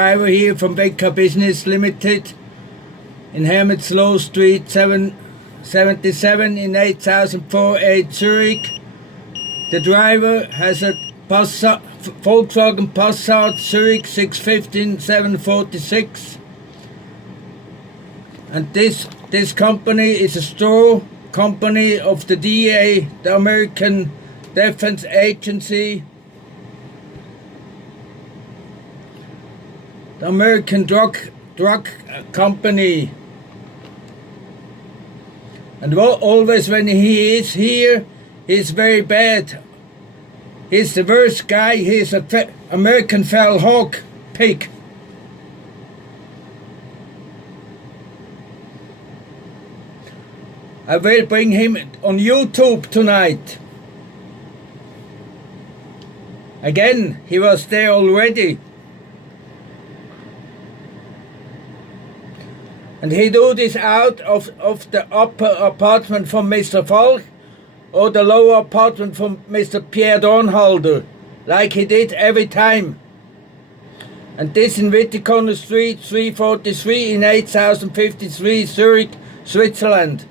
Driver here from Becker Business Limited in Hermitsloh Street 777 in 8048 Zurich. The driver has a Volkswagen Passat Zurich 615 746, and this company is a store company of the DEA, the American Defense Agency, the American drug company. And always when he is here, he's very bad. He's the worst guy. He's an American foul hog pig. I will bring him on YouTube tonight. Again, he was there already. And he do this out of the upper apartment from Mr. Falk or the lower apartment from Mr. Pierre Dornhalder, like he did every time. And this in Witticorner Street 343 in 8053 Zurich, Switzerland.